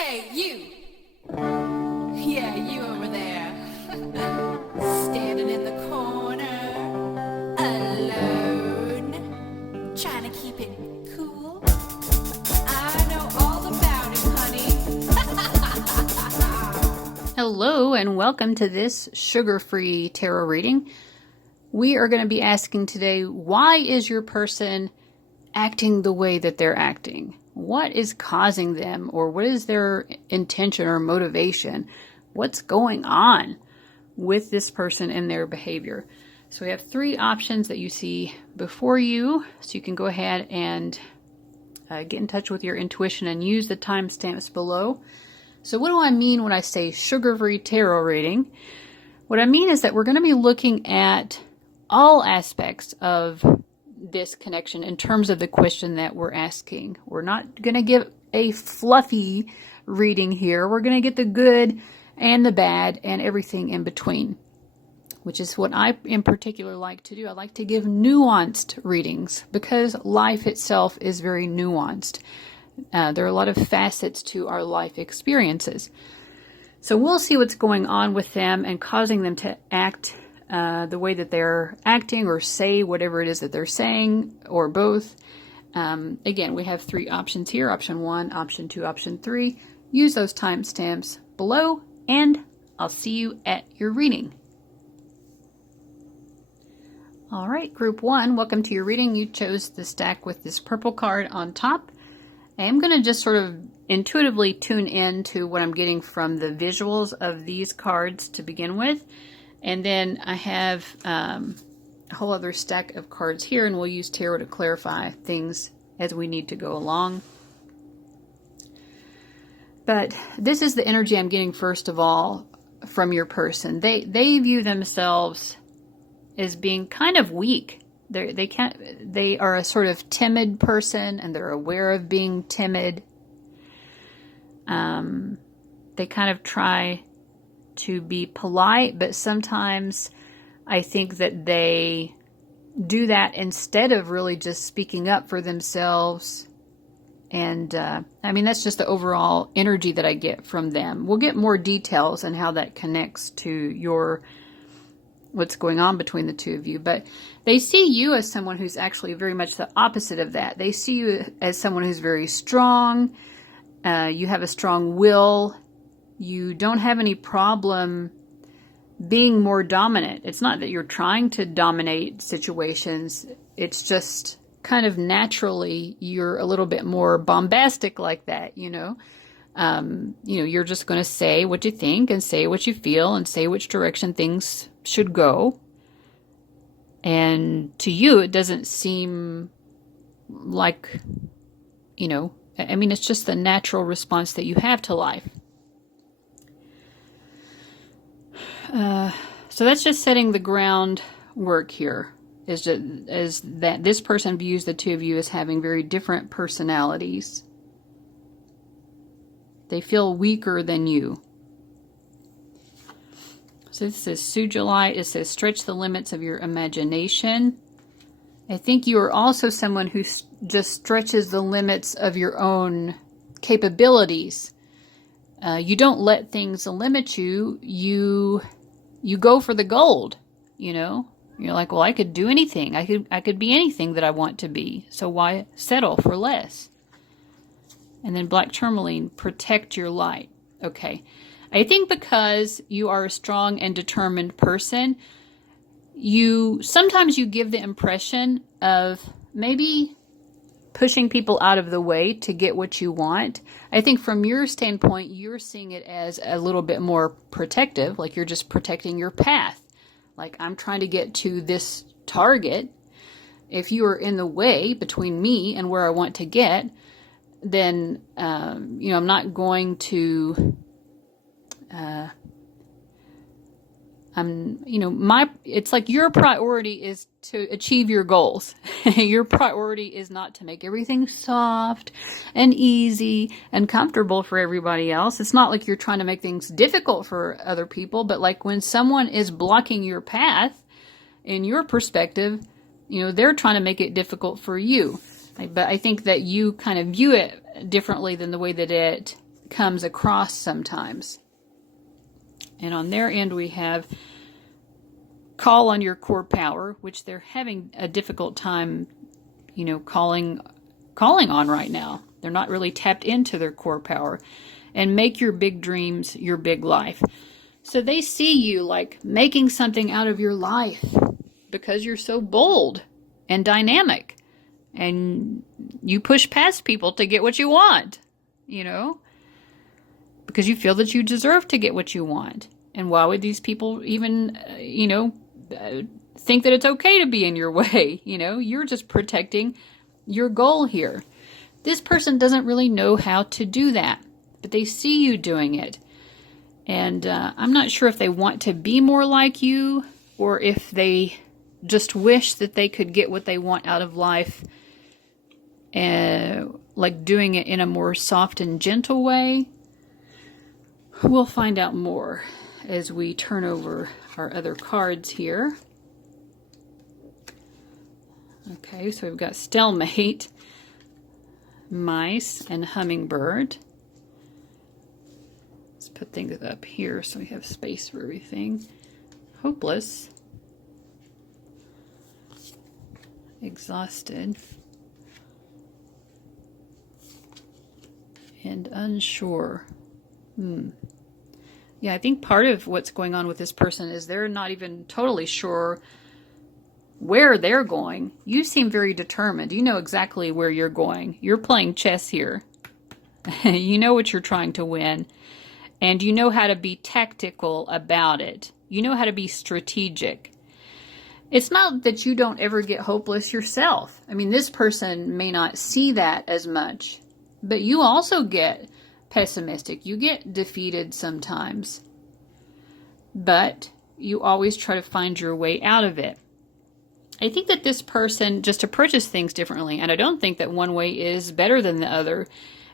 Hey, you! Yeah, you over there. Standing in the corner, alone. Trying to keep it cool. I know all about it, honey. Hello, and welcome to this sugar-free tarot reading. We are going to be asking today, why is your person acting the way that they're acting? What is causing them, or what is their intention or motivation? What's going on with this person and their behavior? So we have three options that you see before you, so you can go ahead and get in touch with your intuition and use the timestamps below. So what do I mean when I say sugar-free tarot reading? What I mean is that we're going to be looking at all aspects of this connection in terms of the question that we're asking. We're not going to give a fluffy reading here. We're going to get the good and the bad and everything in between, which is what I in particular like to do. I like to give nuanced readings because life itself is very nuanced. There are a lot of facets to our life experiences. So we'll see what's going on with them and causing them to act the way that they're acting or say whatever it is that they're saying, or both. Again, we have three options here. Option 1, Option 2, Option 3. Use those timestamps below, and I'll see you at your reading. All right, Group 1, welcome to your reading. You chose the stack with this purple card on top. I'm going to just sort of intuitively tune in to what I'm getting from the visuals of these cards to begin with. And then I have a whole other stack of cards here, and we'll use tarot to clarify things as we need to go along. But this is the energy I'm getting, first of all, from your person. They view themselves as being kind of weak. They are a sort of timid person, and they're aware of being timid. They kind of try to be polite, but sometimes I think that they do that instead of really just speaking up for themselves. And I mean, that's just the overall energy that I get from them. We'll get more details on how that connects to what's going on between the two of you, but they see you as someone who's actually very much the opposite of that. They see you as someone who's very strong. You have a strong will. You don't have any problem being more dominant. It's not that you're trying to dominate situations. It's just kind of naturally you're a little bit more bombastic like that, you're just going to say what you think and say what you feel and say which direction things should go. And to you, it doesn't seem like, it's just the natural response that you have to life. So that's just setting the groundwork here, is that this person views the two of you as having very different personalities. They feel weaker than you. So this says Sujali. It says stretch the limits of your imagination. I think you are also someone who just stretches the limits of your own capabilities. You don't let things limit you. You go for the gold, You're like, well, I could do anything. I could be anything that I want to be. So why settle for less? And then black tourmaline, protect your light. Okay. I think because you are a strong and determined person, sometimes you give the impression of maybe pushing people out of the way to get what you want. I think from your standpoint, you're seeing it as a little bit more protective, like you're just protecting your path. Like, I'm trying to get to this target. If you are in the way between me and where I want to get, then, I'm not going to, it's like your priority is to achieve your goals. Your priority is not to make everything soft and easy and comfortable for everybody else. It's not like you're trying to make things difficult for other people, but like when someone is blocking your path, in your perspective, they're trying to make it difficult for you. But I think that you kind of view it differently than the way that it comes across sometimes. And on their end, we have call on your core power, which they're having a difficult time, calling on right now. They're not really tapped into their core power. And make your big dreams your big life. So they see you like making something out of your life because you're so bold and dynamic. And you push past people to get what you want, because you feel that you deserve to get what you want. And why would these people even, think that it's okay to be in your way? You're just protecting your goal here. This person doesn't really know how to do that, but they see you doing it. And I'm not sure if they want to be more like you or if they just wish that they could get what they want out of life, like doing it in a more soft and gentle way. We'll find out more as we turn over our other cards here. Okay, so we've got stalemate, mice, and hummingbird. Let's put things up here so we have space for everything. Hopeless, exhausted, and unsure. Yeah, I think part of what's going on with this person is they're not even totally sure where they're going. You seem very determined. You know exactly where you're going. You're playing chess here. You know what you're trying to win. And you know how to be tactical about it. You know how to be strategic. It's not that you don't ever get hopeless yourself. I mean, this person may not see that as much, but you also get pessimistic. You get defeated sometimes. But you always try to find your way out of it. I think that this person just approaches things differently, and I don't think that one way is better than the other.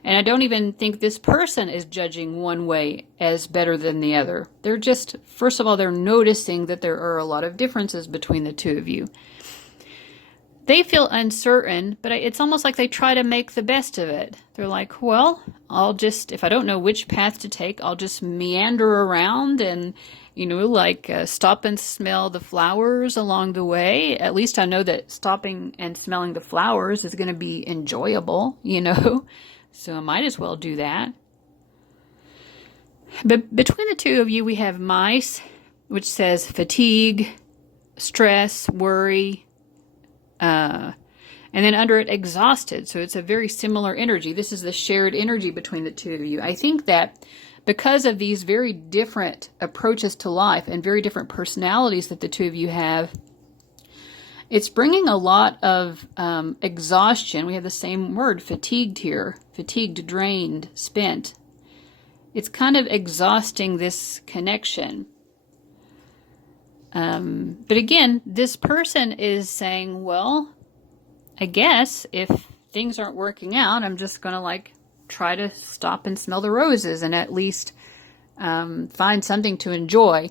And I don't even think this person is judging one way as better than the other. They're just, first of all, they're noticing that there are a lot of differences between the two of you. They feel uncertain, but it's almost like they try to make the best of it. They're like, well, if I don't know which path to take, I'll just meander around and, stop and smell the flowers along the way. At least I know that stopping and smelling the flowers is going to be enjoyable, So I might as well do that. But between the two of you, we have mice, which says fatigue, stress, worry, and then under it, exhausted. So it's a very similar energy. This is the shared energy between the two of you. I think that because of these very different approaches to life and very different personalities that the two of you have, it's bringing a lot of exhaustion. We have the same word, fatigued here. Fatigued, drained, spent. It's kind of exhausting this connection. But again, this person is saying, well, I guess if things aren't working out, I'm just going to try to stop and smell the roses and at least find something to enjoy.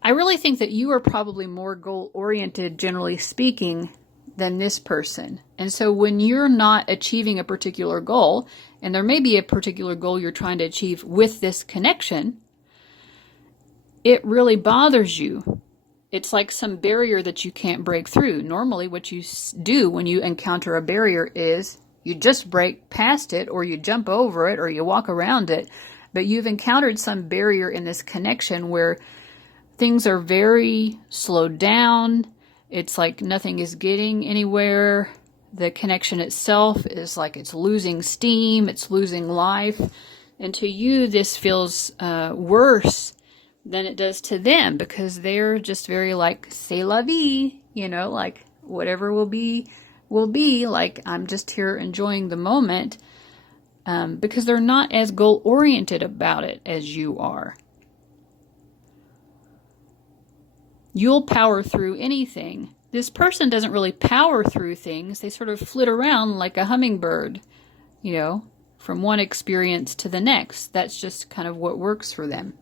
I really think that you are probably more goal-oriented, generally speaking, than this person. And so when you're not achieving a particular goal, and there may be a particular goal you're trying to achieve with this connection, it really bothers you. It's like some barrier that you can't break through. Normally what you do when you encounter a barrier is you just break past it, or you jump over it, or you walk around it. But you've encountered some barrier in this connection where things are very slowed down. It's like nothing is getting anywhere. The connection itself is like it's losing steam. It's losing life. And to you, this feels worse than it does to them, because they're just very c'est la vie, like whatever will be, like I'm just here enjoying the moment, because they're not as goal-oriented about it as you are. You'll power through anything. This person doesn't really power through things. They sort of flit around like a hummingbird, from one experience to the next. That's just kind of what works for them.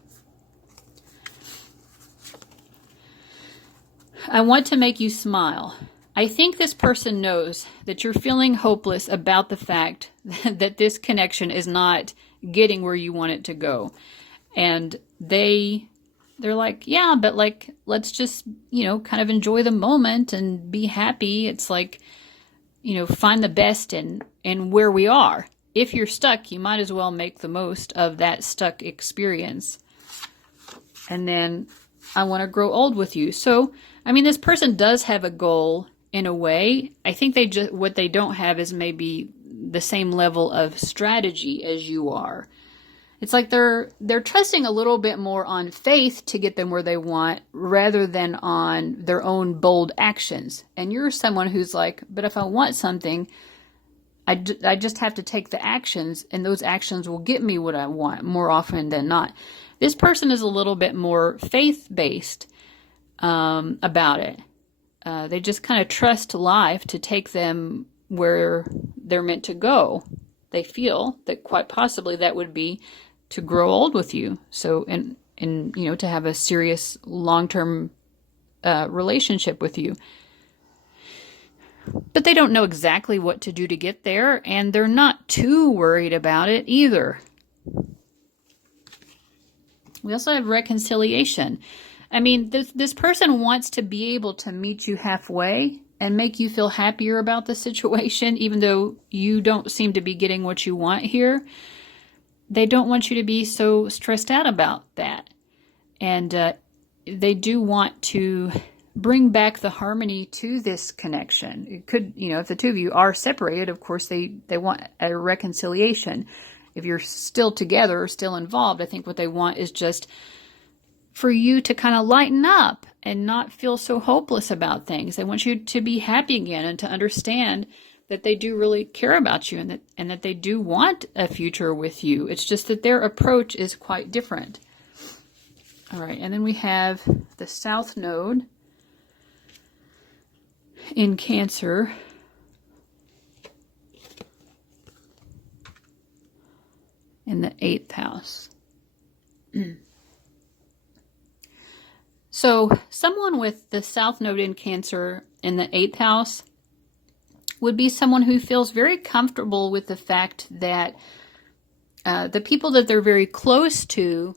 I want to make you smile. I think this person knows that you're feeling hopeless about the fact that this connection is not getting where you want it to go. And they're like, yeah, but like, let's just, kind of enjoy the moment and be happy. It's like, find the best in where we are. If you're stuck, you might as well make the most of that stuck experience. And then I want to grow old with you. So, I mean, this person does have a goal in a way. I think what they don't have is maybe the same level of strategy as you are. It's like they're trusting a little bit more on faith to get them where they want rather than on their own bold actions. And you're someone who's like, but if I want something, I just have to take the actions, and those actions will get me what I want more often than not. This person is a little bit more faith-based about it. They just kind of trust life to take them where they're meant to go. They feel that quite possibly that would be to grow old with you. So, and to have a serious long-term relationship with you. But they don't know exactly what to do to get there, and they're not too worried about it either. We also have reconciliation. I mean, this person wants to be able to meet you halfway and make you feel happier about the situation, even though you don't seem to be getting what you want here. They don't want you to be so stressed out about that. And they do want to bring back the harmony to this connection. It could, if the two of you are separated, of course, they want a reconciliation. If you're still together or still involved, I think what they want is just for you to kind of lighten up and not feel so hopeless about things. They want you to be happy again and to understand that they do really care about you and that they do want a future with you. It's just that their approach is quite different. All right, and then we have the South Node in Cancer. In the 8th house. So someone with the South Node in Cancer in the 8th house would be someone who feels very comfortable with the fact that the people that they're very close to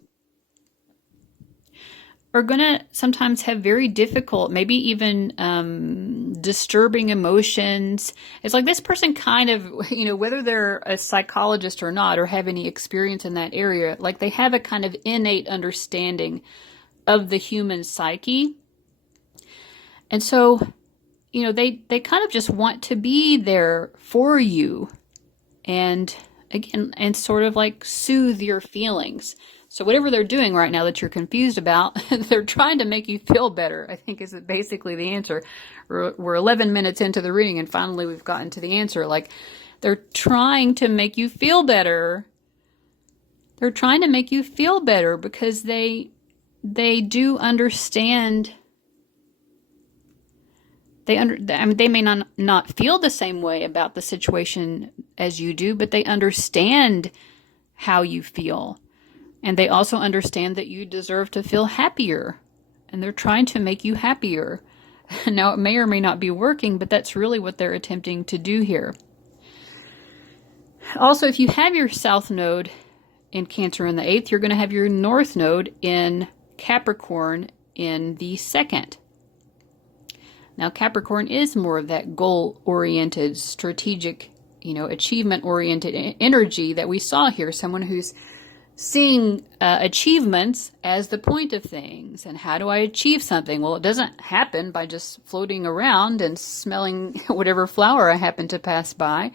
are going to sometimes have very difficult, maybe even disturbing emotions. It's like this person kind of, whether they're a psychologist or not, or have any experience in that area, like they have a kind of innate understanding of the human psyche. And so, they kind of just want to be there for you and again, and sort of like soothe your feelings. So whatever they're doing right now that you're confused about, they're trying to make you feel better, I think is basically the answer. We're 11 minutes into the reading and finally we've gotten to the answer. Like, they're trying to make you feel better. They're trying to make you feel better because they do understand. They may not feel the same way about the situation as you do, but they understand how you feel. And they also understand that you deserve to feel happier. And they're trying to make you happier. Now, it may or may not be working, but that's really what they're attempting to do here. Also, if you have your South Node in Cancer in the 8th, you're going to have your North Node in Capricorn in the 2nd. Now, Capricorn is more of that goal-oriented, strategic, achievement-oriented energy that we saw here. Someone who's seeing achievements as the point of things. And how do I achieve something? Well, it doesn't happen by just floating around and smelling whatever flower I happen to pass by.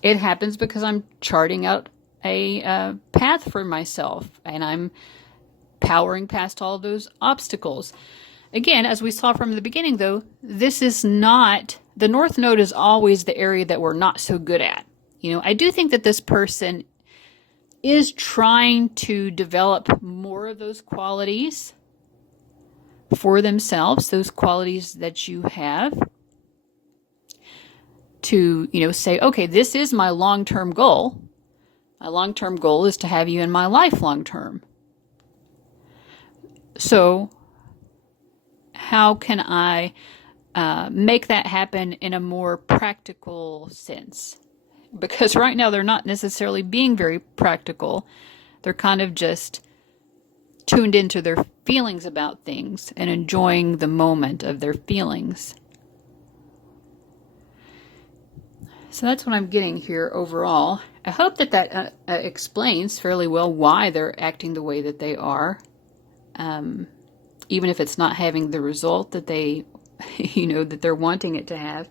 It happens because I'm charting out a path for myself and I'm powering past all those obstacles. Again, as we saw from the beginning, though, this is not, the North Node is always the area that we're not so good at. I do think that this person is trying to develop more of those qualities for themselves, those qualities that you have, to, say, okay, this is my long-term goal. My long-term goal is to have you in my life long-term. So how can I make that happen in a more practical sense? because right now they're not necessarily being very practical. They're kind of just tuned into their feelings about things and enjoying the moment of their feelings. So that's what I'm getting here overall. I hope that explains fairly well why they're acting the way that they are, even if it's not having the result that they, that they're wanting it to have.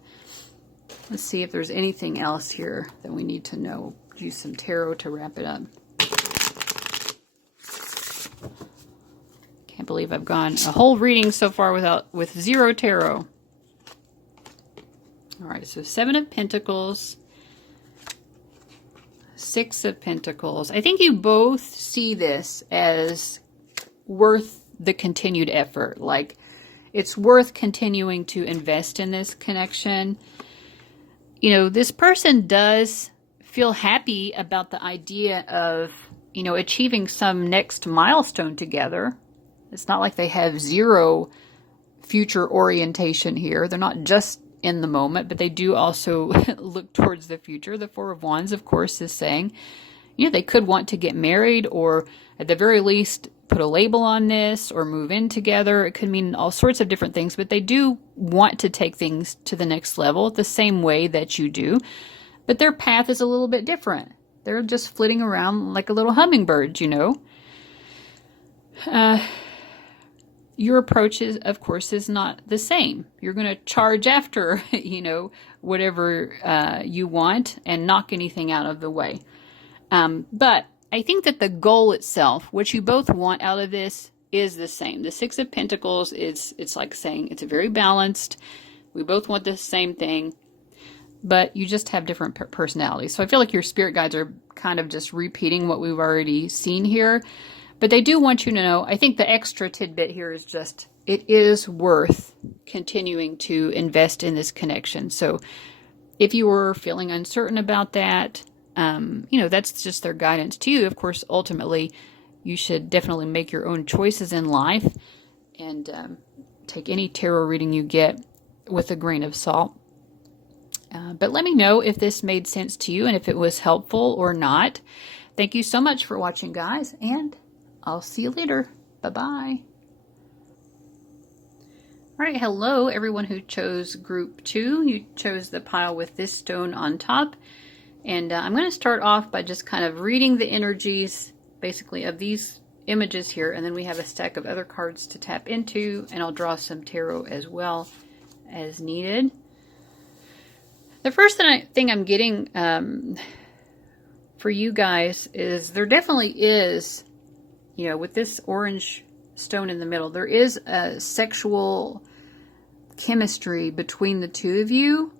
Let's see if there's anything else here that we need to know. Use some tarot to wrap it up. Can't believe I've gone a whole reading so far with zero tarot. All right, so 7 of Pentacles, 6 of Pentacles. I think you both see this as worth the continued effort. Like, it's worth continuing to invest in this connection. This person does feel happy about the idea of, achieving some next milestone together. It's not like they have zero future orientation here. They're not just in the moment, but they do also look towards the future. The 4 of Wands, of course, is saying, they could want to get married, or at the very least put a label on this, or move in together. It could mean all sorts of different things, but they do want to take things to the next level the same way that you do. But their path is a little bit different. They're just flitting around like a little hummingbird, Your approach is, of course, is not the same. You're going to charge after, whatever you want and knock anything out of the way. But I think that the goal itself, what you both want out of this, is the same. The 6 of Pentacles it's like saying it's very balanced. We both want the same thing, but you just have different personalities. So I feel like your spirit guides are kind of just repeating what we've already seen here. But they do want you to know, I think the extra tidbit here is just, it is worth continuing to invest in this connection. So if you were feeling uncertain about that, that's just their guidance to you. Of course, ultimately, you should definitely make your own choices in life and take any tarot reading you get with a grain of salt. But let me know if this made sense to you and if it was helpful or not. Thank you so much for watching, guys, and I'll see you later. Bye-bye. All right, hello, everyone who chose group 2. You chose the pile with this stone on top. And I'm going to start off by just kind of reading the energies, basically, of these images here. And then we have a stack of other cards to tap into, and I'll draw some tarot as well as needed. The first thing I'm getting for you guys is there definitely is, with this orange stone in the middle, there is a sexual chemistry between the two of you,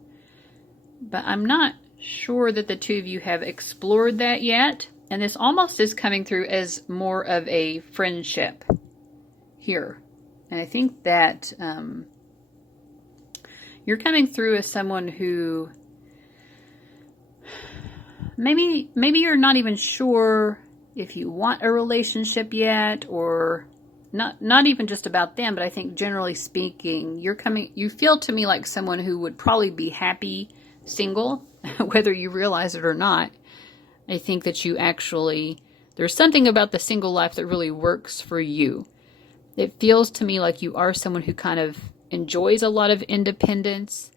but I'm not sure that the two of you have explored that yet. And this almost is coming through as more of a friendship here. And I think that you're coming through as someone who maybe you are not even sure if you want a relationship yet, or not even just about them, but I think generally speaking, you feel to me like someone who would probably be happy single, whether you realize it or not. I think that there's something about the single life that really works for you. It feels to me like you are someone who kind of enjoys a lot of independence.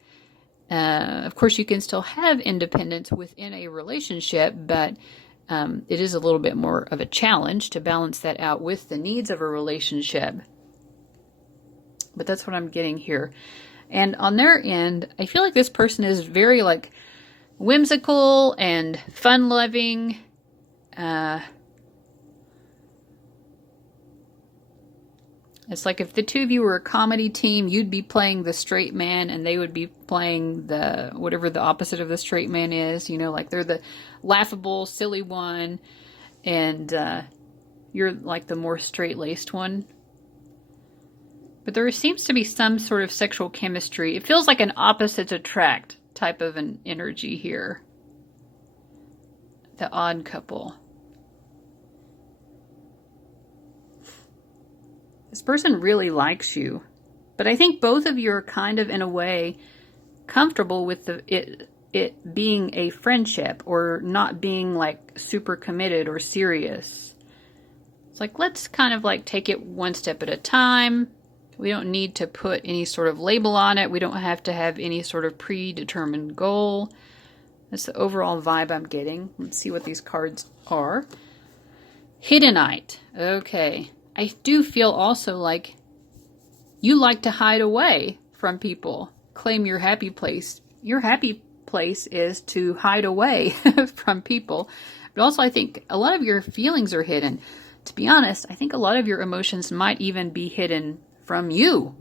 Of course, you can still have independence within a relationship, but it is a little bit more of a challenge to balance that out with the needs of a relationship. But that's what I'm getting here. And on their end, I feel like this person is very whimsical and fun-loving. It's like if the two of you were a comedy team, you'd be playing the straight man and they would be playing whatever the opposite of the straight man is. Like they're the laughable, silly one, and you're like the more straight-laced one. But there seems to be some sort of sexual chemistry. It feels like an opposites attract type of an energy here. The odd couple. This person really likes you, but I think both of you are kind of, in a way, comfortable with it being a friendship or not being like super committed or serious. It's like, let's kind of like take it one step at a time. We don't need to put any sort of label on it. We don't have to have any sort of predetermined goal. That's the overall vibe I'm getting. Let's see what these cards are. Hiddenite. Okay. I do feel also like you like to hide away from people. Claim your happy place. Your happy place is to hide away from people. But also I think a lot of your feelings are hidden. To be honest, I think a lot of your emotions might even be hidden from you.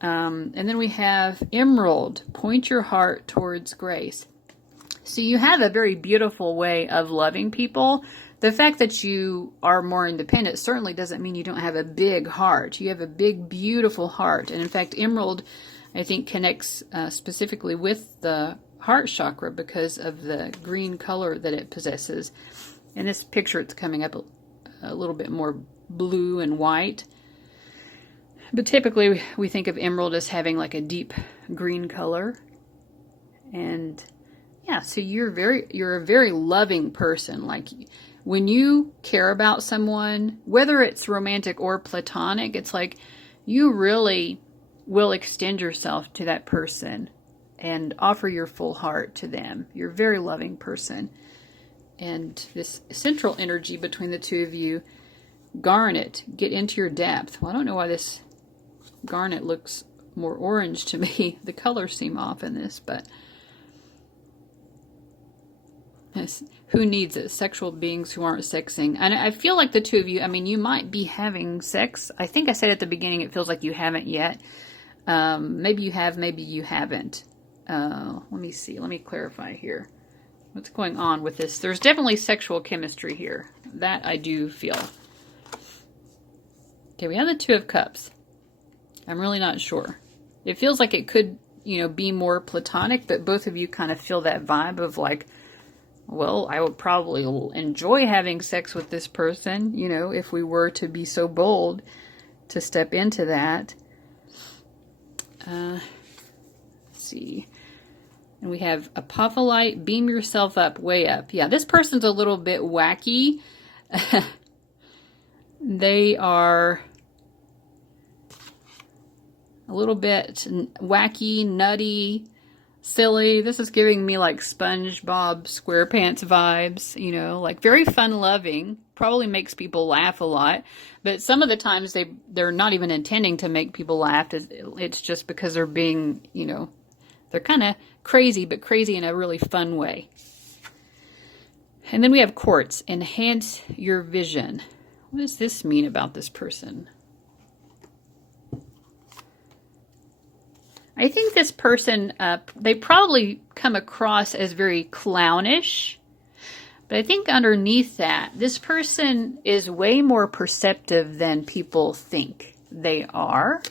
And then we have Emerald. Point your heart towards grace. So you have a very beautiful way of loving people. The fact that you are more independent certainly doesn't mean you don't have a big heart. You have a big, beautiful heart. And in fact, Emerald, I think, connects specifically with the heart chakra because of the green color that it possesses. In this picture, it's coming up a little bit more blue and white. But typically, we think of emerald as having like a deep green color. And yeah, so you're a very loving person. Like when you care about someone, whether it's romantic or platonic, it's like you really will extend yourself to that person and offer your full heart to them. You're a very loving person. And this central energy between the two of you, garnet, get into your depth. Well, I don't know why this garnet looks more orange to me. The colors seem off in this, but who needs it? Sexual beings who aren't sexing. And I feel like the two of you, I mean, you might be having sex. I think I said at the beginning it feels like you haven't yet. Maybe you have, maybe you haven't. Let me see. Let me clarify here. What's going on with this? There's definitely sexual chemistry here. That I do feel. Okay, we have the Two of Cups. I'm really not sure. It feels like it could, be more platonic, but both of you kind of feel that vibe of like, well, I would probably enjoy having sex with this person, if we were to be so bold to step into that. Let's see. And we have Apophyllite, beam yourself up, way up. Yeah, this person's a little bit wacky. They are a little bit wacky, nutty, silly. This is giving me like SpongeBob SquarePants vibes, like very fun-loving. Probably makes people laugh a lot. But some of the times they're not even intending to make people laugh. It's just because they're being, they're kind of crazy, but crazy in a really fun way. And then we have Quartz, enhance your vision. What does this mean about this person? I think this person, they probably come across as very clownish. But I think underneath that, this person is way more perceptive than people think they are.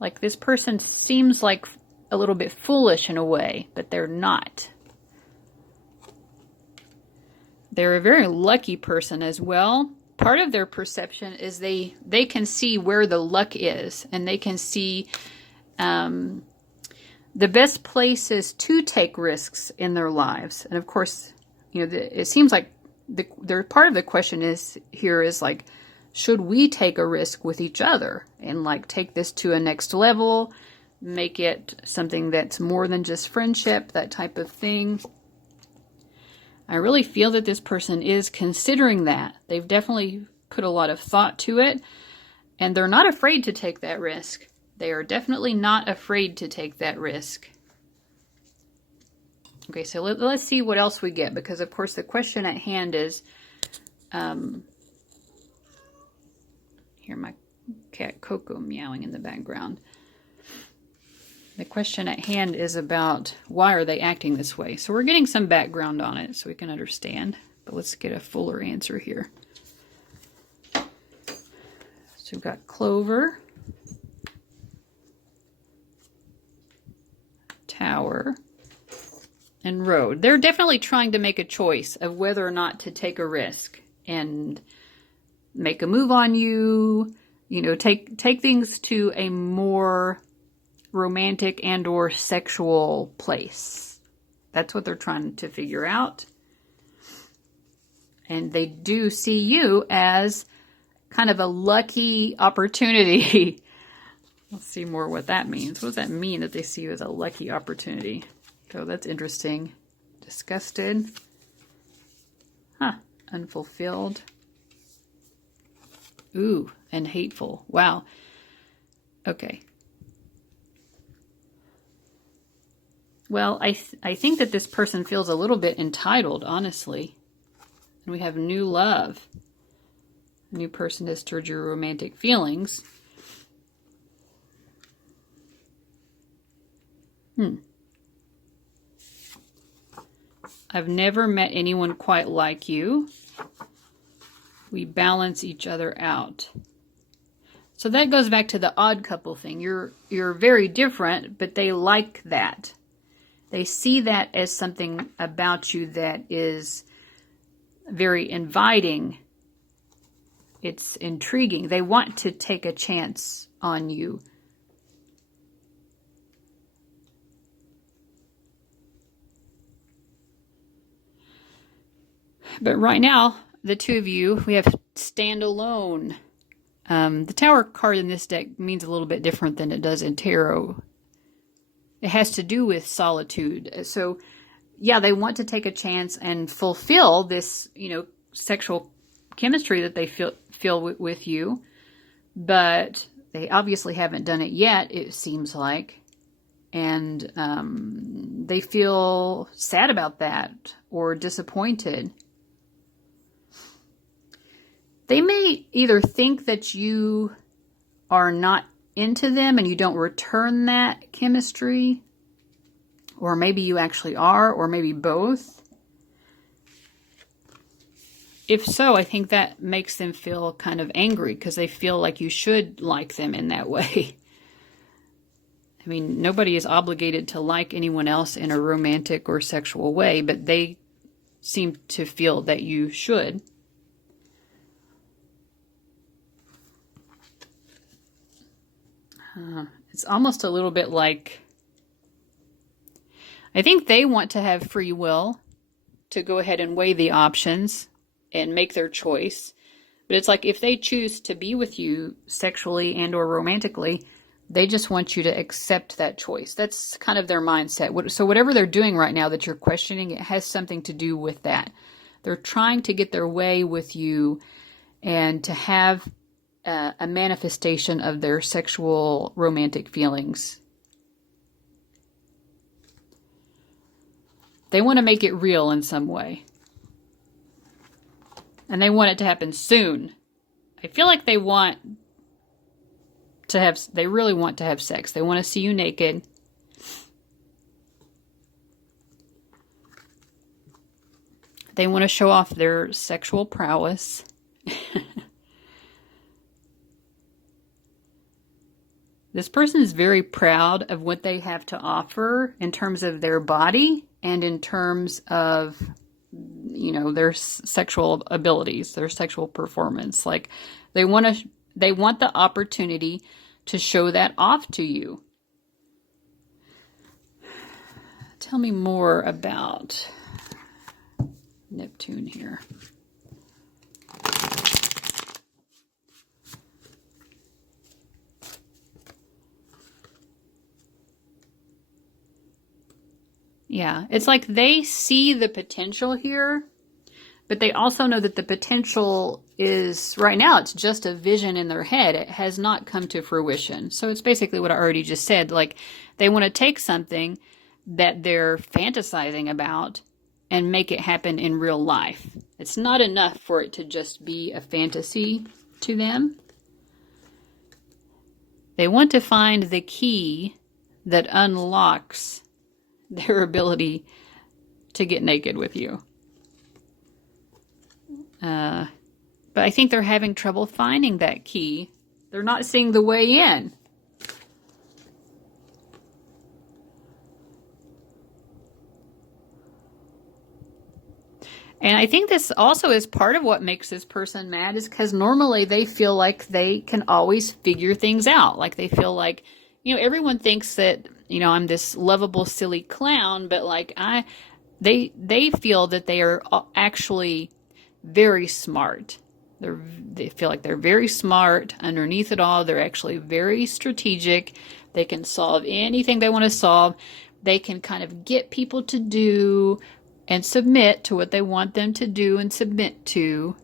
Like this person seems like a little bit foolish in a way, but they're not. They're a very lucky person as well. Part of their perception is they can see where the luck is, and they can see the best places to take risks in their lives. And of course, it seems like the part of the question is like, should we take a risk with each other and like take this to a next level, make it something that's more than just friendship, that type of thing. I really feel that this person is considering that. They've definitely put a lot of thought to it, and they're not afraid to take that risk. They are definitely not afraid to take that risk. Okay, so let's see what else we get, because of course the question at hand is, hear my cat Coco meowing in the background. The question at hand is about why are they acting this way? So we're getting some background on it so we can understand, but let's get a fuller answer here. So we've got Clover, Tower, and Road. They're definitely trying to make a choice of whether or not to take a risk and make a move on you, take things to a more romantic and or sexual place. That's what they're trying to figure out. And they do see you as kind of a lucky opportunity. Let's see more what that means. What does that mean that they see you as a lucky opportunity? Oh, that's interesting. Disgusted. Huh. Unfulfilled. Ooh, and hateful. Wow. Okay. Well, I think that this person feels a little bit entitled, honestly. And we have new love. A new person has stirred your romantic feelings. I've never met anyone quite like you. We balance each other out. So that goes back to the odd couple thing. You're very different, but they like that. They see that as something about you that is very inviting. It's intriguing. They want to take a chance on you. But right now, the two of you, we have stand alone. The Tower card in this deck means a little bit different than it does in tarot. It has to do with solitude. So, yeah, they want to take a chance and fulfill this, sexual chemistry that they feel with you. But they obviously haven't done it yet, it seems like. And they feel sad about that or disappointed. They may either think that you are not into them and you don't return that chemistry, or maybe you actually are, or maybe both. If so, I think that makes them feel kind of angry because they feel like you should like them in that way. I mean, nobody is obligated to like anyone else in a romantic or sexual way, but they seem to feel that you should. It's almost a little bit like, I think they want to have free will to go ahead and weigh the options and make their choice. But it's like if they choose to be with you sexually and or romantically, they just want you to accept that choice. That's kind of their mindset. So whatever they're doing right now that you're questioning, it has something to do with that. They're trying to get their way with you and to have a manifestation of their sexual romantic feelings. They want to make it real in some way. And they want it to happen soon. I feel like they really want to have sex. They want to see you naked. They want to show off their sexual prowess. This person is very proud of what they have to offer in terms of their body and in terms of, their sexual abilities, their sexual performance. Like they want the opportunity to show that off to you. Tell me more about Neptune here. Yeah, it's like they see the potential here, but they also know that the potential is, right now, it's just a vision in their head. It has not come to fruition. So it's basically what I already just said. Like, they want to take something that they're fantasizing about and make it happen in real life. It's not enough for it to just be a fantasy to them. They want to find the key that unlocks their ability to get naked with you. But I think they're having trouble finding that key. They're not seeing the way in. And I think this also is part of what makes this person mad, is because normally they feel like they can always figure things out. Like they feel like everyone thinks that, I'm this lovable, silly clown, but like they feel that they are actually very smart. They feel like they're very smart. Underneath it all, they're actually very strategic. They can solve anything they want to solve. They can kind of get people to do and submit to what they want them to do and submit to.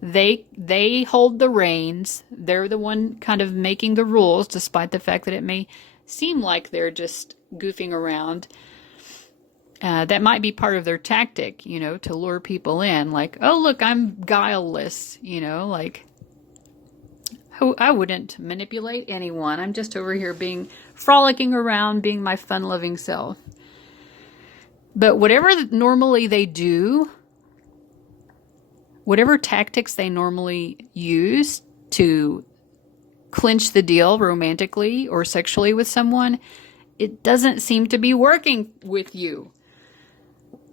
They hold the reins. They're the one kind of making the rules, despite the fact that it may seem like they're just goofing around. That might be part of their tactic, to lure people in. Like, oh, look, I'm guileless, like, I wouldn't manipulate anyone. I'm just over here frolicking around, being my fun-loving self. But whatever normally they do, whatever tactics they normally use to clinch the deal romantically or sexually with someone, it doesn't seem to be working with you.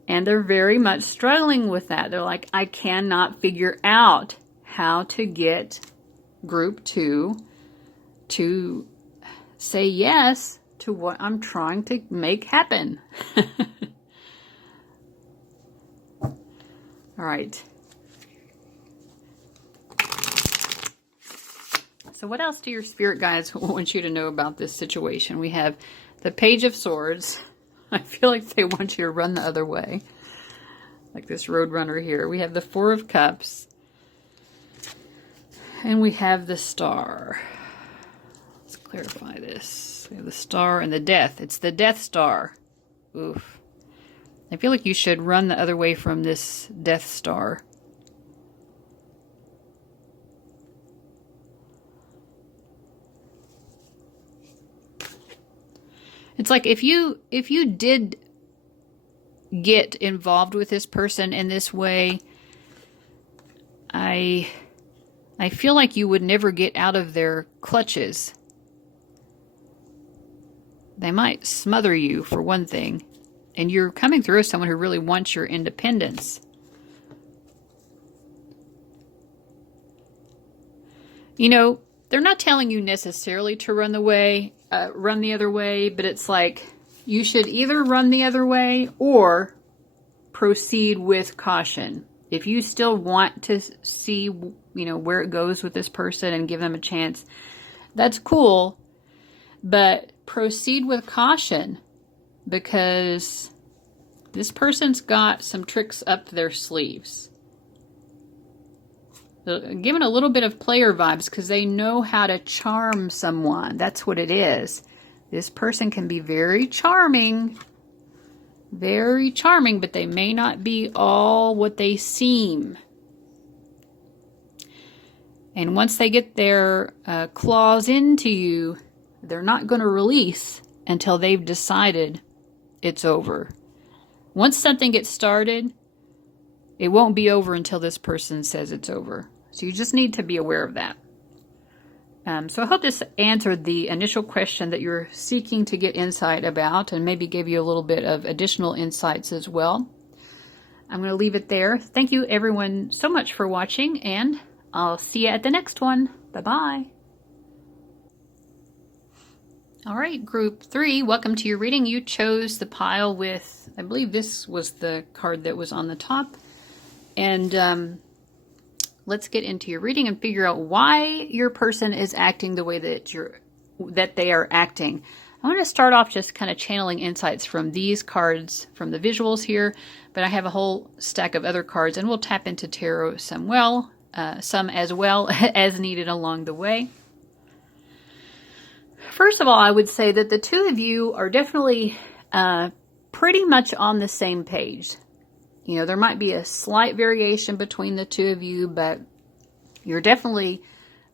And they're very much struggling with that. They're like, I cannot figure out how to get group 2 to say yes to what I'm trying to make happen. All right. So what else do your spirit guides want you to know about this situation? We have the Page of Swords. I feel like they want you to run the other way. Like this Roadrunner here. We have the Four of Cups. And we have the Star. Let's clarify this. We have the Star and the Death. It's the Death Star. Oof. I feel like you should run the other way from this Death Star. It's like if you did get involved with this person in this way, I feel like you would never get out of their clutches. They might smother you, for one thing. And you're coming through as someone who really wants your independence. They're not telling you necessarily to run the other way, but it's like you should either run the other way or proceed with caution. If you still want to see, where it goes with this person and give them a chance, that's cool, but proceed with caution because this person's got some tricks up their sleeves. Given a little bit of player vibes because they know how to charm someone. That's what it is. This person can be very charming, but they may not be all what they seem. And once they get their claws into you, they're not going to release until they've decided it's over. Once something gets started, it won't be over until this person says it's over. So you just need to be aware of that. So I hope this answered the initial question that you're seeking to get insight about and maybe give you a little bit of additional insights as well. I'm going to leave it there. Thank you everyone so much for watching, and I'll see you at the next one. Bye-bye. All right, group 3, welcome to your reading. You chose the pile with, I believe this was the card that was on the top. And let's get into your reading and figure out why your person is acting the way that they are acting. I want to start off just kind of channeling insights from these cards, from the visuals here, but I have a whole stack of other cards, and we'll tap into tarot some as well as needed along the way. First of all, I would say that the two of you are definitely pretty much on the same page. There might be a slight variation between the two of you, but you're definitely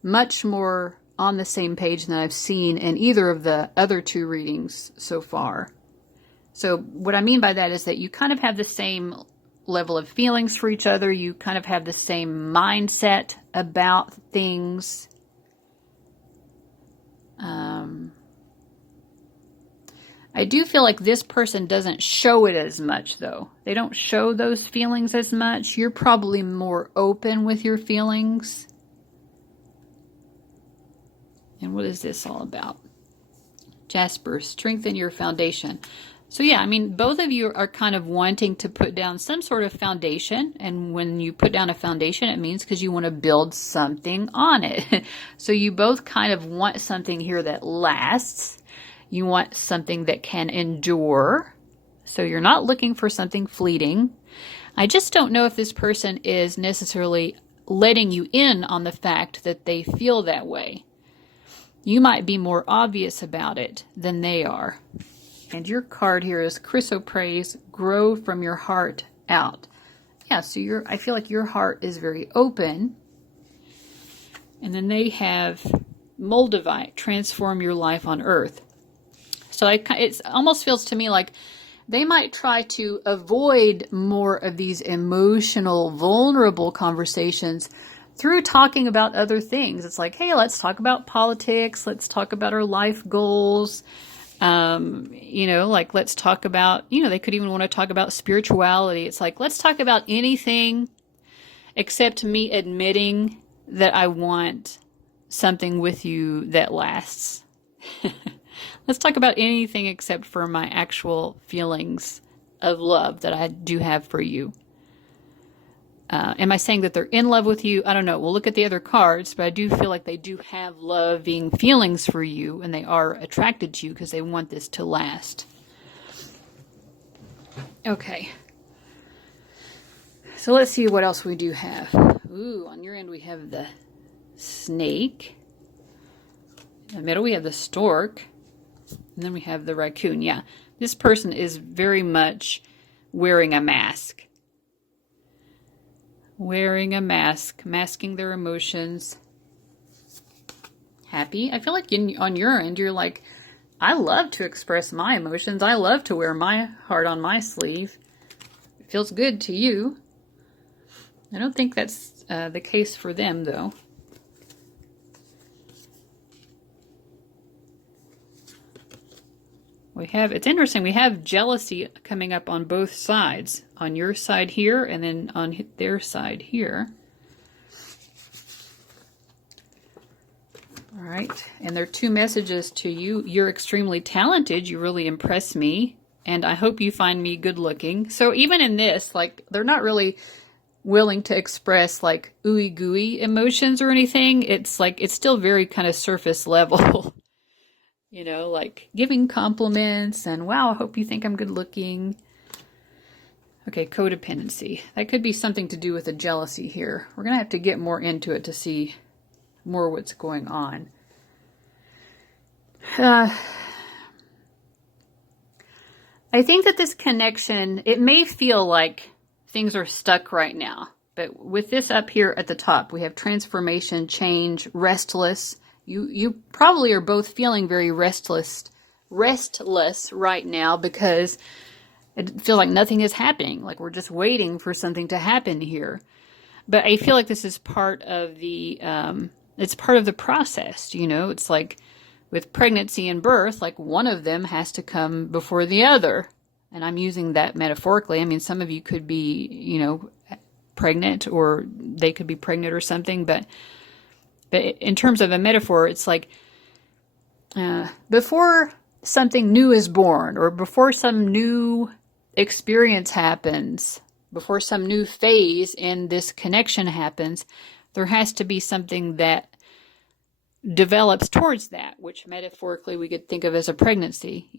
much more on the same page than I've seen in either of the other two readings so far. So what I mean by that is that you kind of have the same level of feelings for each other. You kind of have the same mindset about things. I do feel like this person doesn't show it as much, though. They don't show those feelings as much. You're probably more open with your feelings. And what is this all about? Jasper, strengthen your foundation. So yeah, I mean, both of you are kind of wanting to put down some sort of foundation. And when you put down a foundation, it means because you want to build something on it. So you both kind of want something here that lasts. You want something that can endure. So you're not looking for something fleeting. I just don't know if this person is necessarily letting you in on the fact that they feel that way. You might be more obvious about it than they are. And your card here is Chrysoprase, grow from your heart out. Yeah, so I feel like your heart is very open. And then they have Moldavite, transform your life on earth. So it almost feels to me like they might try to avoid more of these emotional, vulnerable conversations through talking about other things. It's like, hey, let's talk about politics. Let's talk about our life goals. Like let's talk about, they could even want to talk about spirituality. It's like, let's talk about anything except me admitting that I want something with you that lasts. Let's talk about anything except for my actual feelings of love that I do have for you. Am I saying that they're in love with you? I don't know. We'll look at the other cards, but I do feel like they do have loving feelings for you, and they are attracted to you because they want this to last. Okay. So let's see what else we do have. Ooh, on your end we have the snake. In the middle we have the stork. And then we have the raccoon. Yeah, this person is very much wearing a mask. Wearing a mask, masking their emotions. Happy. I feel like on your end, you're like, I love to express my emotions. I love to wear my heart on my sleeve. It feels good to you. I don't think that's the case for them, though. It's interesting, we have jealousy coming up on both sides. On your side here, and then on their side here. All right, and there are two messages to you. You're extremely talented, you really impress me, and I hope you find me good looking. So even in this, like, they're not really willing to express like ooey gooey emotions or anything. It's like, it's still very kind of surface level. Like giving compliments and, wow, I hope you think I'm good looking. Okay, codependency. That could be something to do with the jealousy here. We're going to have to get more into it to see more what's going on. I think that this connection, it may feel like things are stuck right now. But with this up here at the top, we have transformation, change, restless. You probably are both feeling very restless right now because it feels like nothing is happening. Like we're just waiting for something to happen here. But I feel like this is part of it's part of the process, It's like with pregnancy and birth, like one of them has to come before the other. And I'm using that metaphorically. I mean, some of you could be, pregnant, or they could be pregnant or something, but in terms of a metaphor, it's like before something new is born, or before some new experience happens, before some new phase in this connection happens, there has to be something that develops towards that, which metaphorically we could think of as a pregnancy,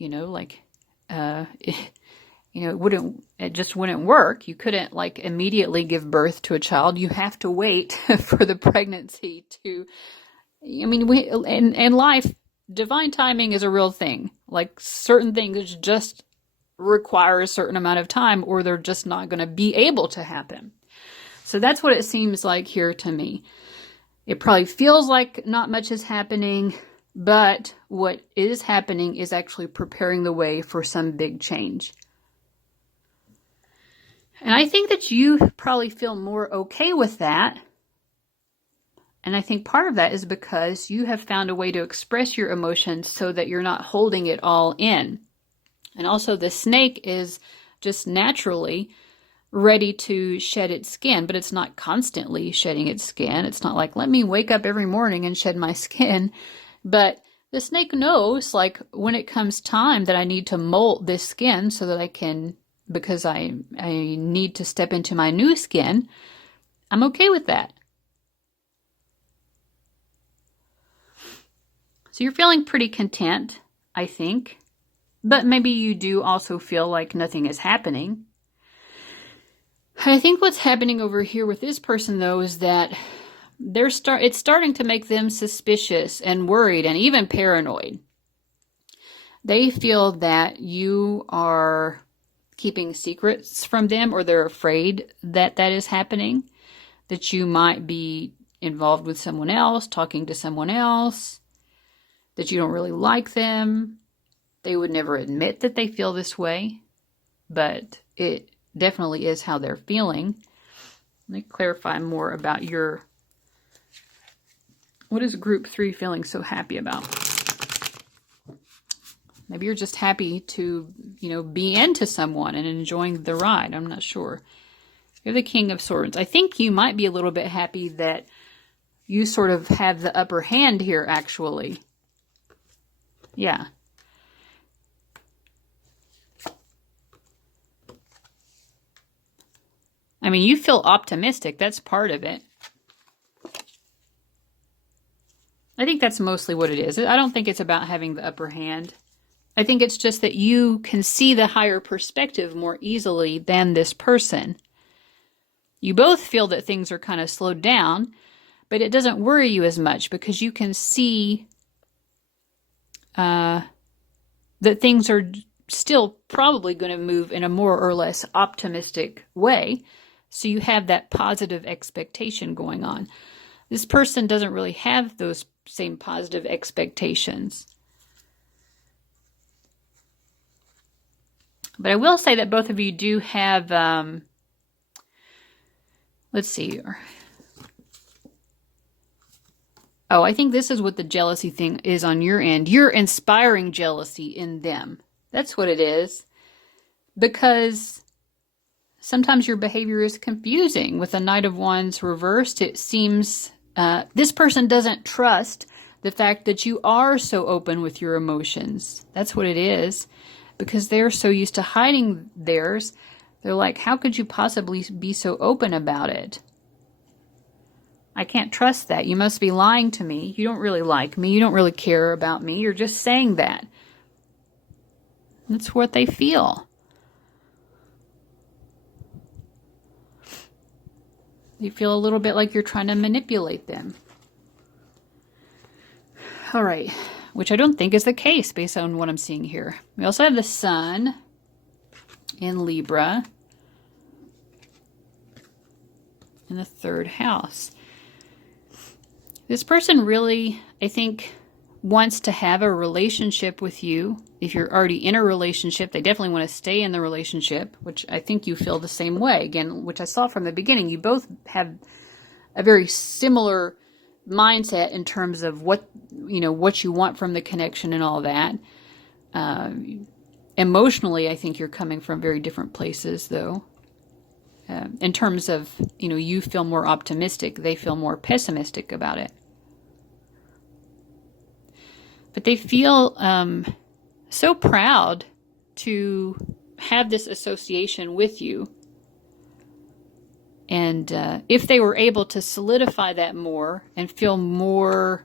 it just wouldn't work. You couldn't like immediately give birth to a child. You have to wait for the pregnancy to, in life, divine timing is a real thing. Like certain things just require a certain amount of time, or they're just not going to be able to happen. So that's what it seems like here to me. It probably feels like not much is happening, but what is happening is actually preparing the way for some big change. And I think that you probably feel more okay with that. And I think part of that is because you have found a way to express your emotions so that you're not holding it all in. And also the snake is just naturally ready to shed its skin, but it's not constantly shedding its skin. It's not like, let me wake up every morning and shed my skin. But The snake knows, like, when it comes time that I need to molt this skin so that I can, because I need to step into my new skin, I'm okay with that. So you're feeling pretty content, I think. But maybe you do also feel like nothing is happening. I think what's happening over here with this person, though, is that it's starting to make them suspicious and worried and even paranoid. They feel that you are keeping secrets from them, or they're afraid that that is happening, that you might be involved with someone else, talking to someone else, that you don't really like them. They would never admit that they feel this way, but it definitely is how they're feeling. Let me clarify more about what is group 3 feeling so happy about? Maybe you're just happy to, be into someone and enjoying the ride. I'm not sure. You're the King of Swords. I think you might be a little bit happy that you sort of have the upper hand here, actually. Yeah. I mean, you feel optimistic. That's part of it. I think that's mostly what it is. I don't think it's about having the upper hand. I think it's just that you can see the higher perspective more easily than this person. You both feel that things are kind of slowed down, but it doesn't worry you as much because you can see that things are still probably going to move in a more or less optimistic way. So you have that positive expectation going on. This person doesn't really have those same positive expectations. But I will say that both of you do have, let's see. Oh, I think this is what the jealousy thing is on your end. You're inspiring jealousy in them. That's what it is. Because sometimes your behavior is confusing. With the Knight of Wands reversed, it seems this person doesn't trust the fact that you are so open with your emotions. That's what it is. Because they're so used to hiding theirs, they're like, how could you possibly be so open about it? I can't trust that. You must be lying to me. You don't really like me. You don't really care about me. You're just saying that. That's what they feel. They feel a little bit like you're trying to manipulate them. All right. Which I don't think is the case based on what I'm seeing here. We also have the Sun in Libra in the 3rd house. This person really, I think, wants to have a relationship with you. If you're already in a relationship, they definitely want to stay in the relationship, which I think you feel the same way. Again, which I saw from the beginning, you both have a very similar mindset in terms of what you want from the connection and all that. Emotionally, I think you're coming from very different places, though. In terms of, you feel more optimistic, they feel more pessimistic about it. But they feel so proud to have this association with you. And if they were able to solidify that more and feel more,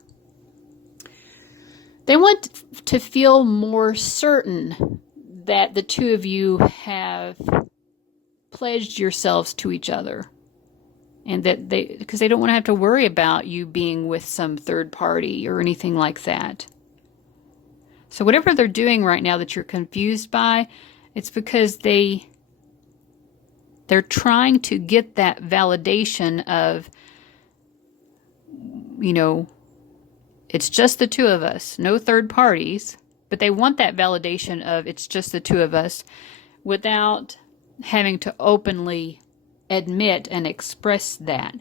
they want to feel more certain that the two of you have pledged yourselves to each other. And that because they don't want to have to worry about you being with some third party or anything like that. So whatever they're doing right now that you're confused by, it's because they're trying to get that validation of, it's just the two of us, no third parties, but they want that validation of it's just the two of us without having to openly admit and express that.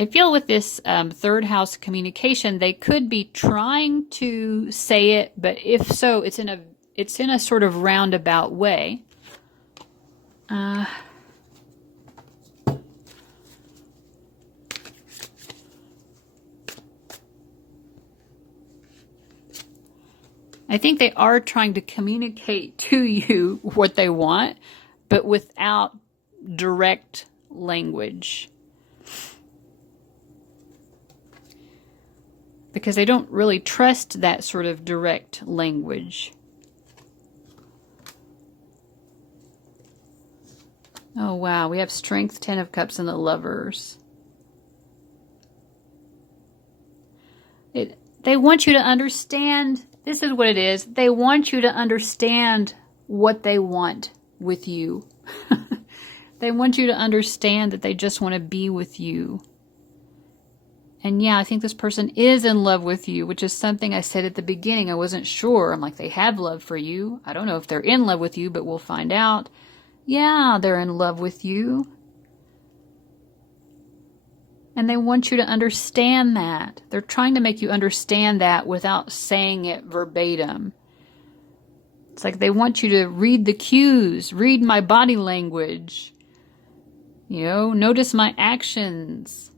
I feel with this 3rd house communication, they could be trying to say it, but if so, it's in a sort of roundabout way. I think they are trying to communicate to you what they want, but without direct language. Because they don't really trust that sort of direct language. Oh, wow. We have Strength, 10 of Cups, and the Lovers. They want you to understand. This is what it is. They want you to understand what they want with you. They want you to understand that they just want to be with you. And yeah, I think this person is in love with you, which is something I said at the beginning. I wasn't sure. I'm like, they have love for you. I don't know if they're in love with you, but we'll find out. Yeah, they're in love with you. And they want you to understand that. They're trying to make you understand that without saying it verbatim. It's like they want you to read the cues, read my body language. You know, notice my actions.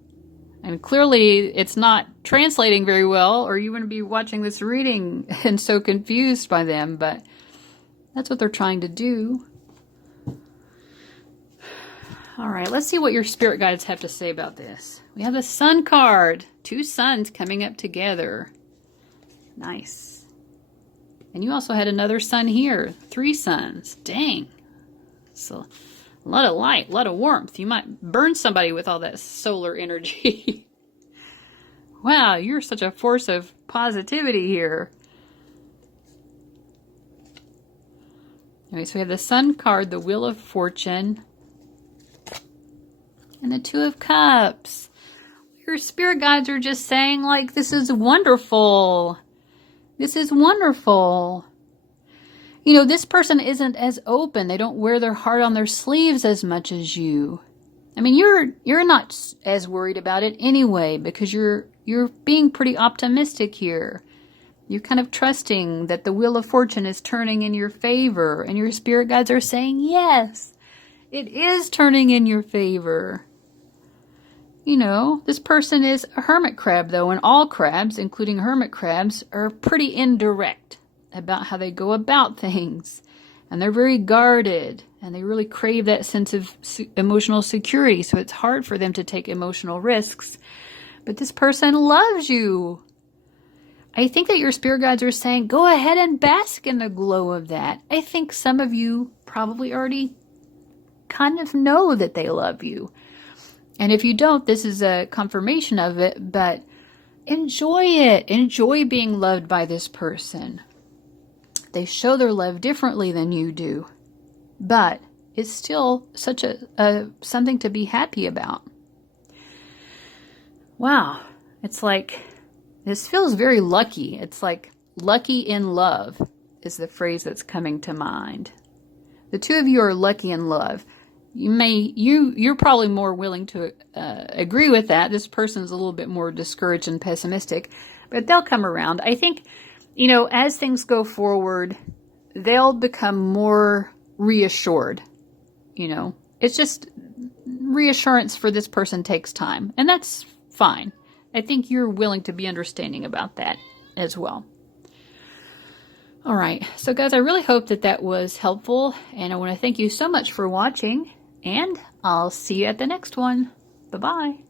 And clearly it's not translating very well, or you wouldn't be watching this reading and so confused by them, but that's what they're trying to do. All right, let's see what your spirit guides have to say about this. We have the Sun card. 2 suns coming up together. Nice. And you also had another sun here. 3 suns. Dang. So a lot of light, a lot of warmth. You might burn somebody with all that solar energy. Wow, you're such a force of positivity here. Anyway, so we have the Sun card, the Wheel of Fortune, and the 2 of Cups. Your spirit guides are just saying, like, this is wonderful. This is wonderful. You know, this person isn't as open. They don't wear their heart on their sleeves as much as you. I mean, you're not as worried about it anyway, because you're being pretty optimistic here. You're kind of trusting that the Wheel of Fortune is turning in your favor, and your spirit guides are saying, yes, it is turning in your favor. You know, this person is a hermit crab, though, and all crabs, including hermit crabs, are pretty indirect about how they go about things. And they're very guarded, and they really crave that sense of emotional security, so it's hard for them to take emotional risks. But this person loves you. I think that your spirit guides are saying, go ahead and bask in the glow of that. I think some of you probably already kind of know that they love you. And if you don't, this is a confirmation of it, but enjoy it. Enjoy being loved by this person. They show their love differently than you do, but it's still such a something to be happy about. Wow. It's like, this feels very lucky. It's like lucky in love is the phrase that's coming to mind. The 2 of you are lucky in love. You're probably more willing to agree with that. This person's a little bit more discouraged and pessimistic, but they'll come around. I think, you know, as things go forward, they'll become more reassured. You know, it's just reassurance for this person takes time, and that's fine. I think you're willing to be understanding about that as well. All right. So guys, I really hope that that was helpful, and I want to thank you so much for watching, and I'll see you at the next one. Bye-bye.